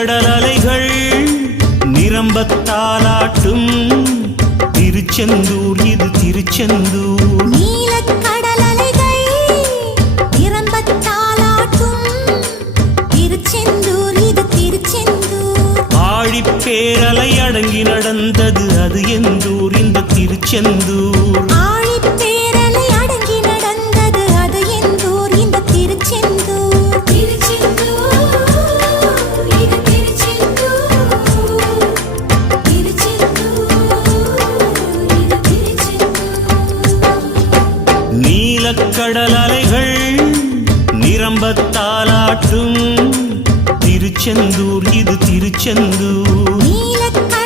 நீலக்கடல் அலைகள் நிரம்பத்தாலாட்டும் திருச்செந்தூர் இது திருச்செந்தூர். நீலக்கடல் அலைகள் நிரம்பத்தாலாட்டும் திருச்செந்தூர் இது திருச்செந்தூர். ஆழிப்பேரலை அடங்கி நடந்தது அது எந்தூர் இந்த திருச்செந்தூர். ஆழிப்பேரலை அடங்கி நடந்தது அது எந்தூர் இந்த திருச்செந்தூர். திருச்செந்தூர் இது திருச்செந்தூர். திருச்செந்தூர் இது திருச்செந்தூர். நீலக்கடல் அலைகள் நிரம்பத்தாலாட்டும் திருச்செந்தூர் இது திருச்செந்தூர். நீலக்கடல்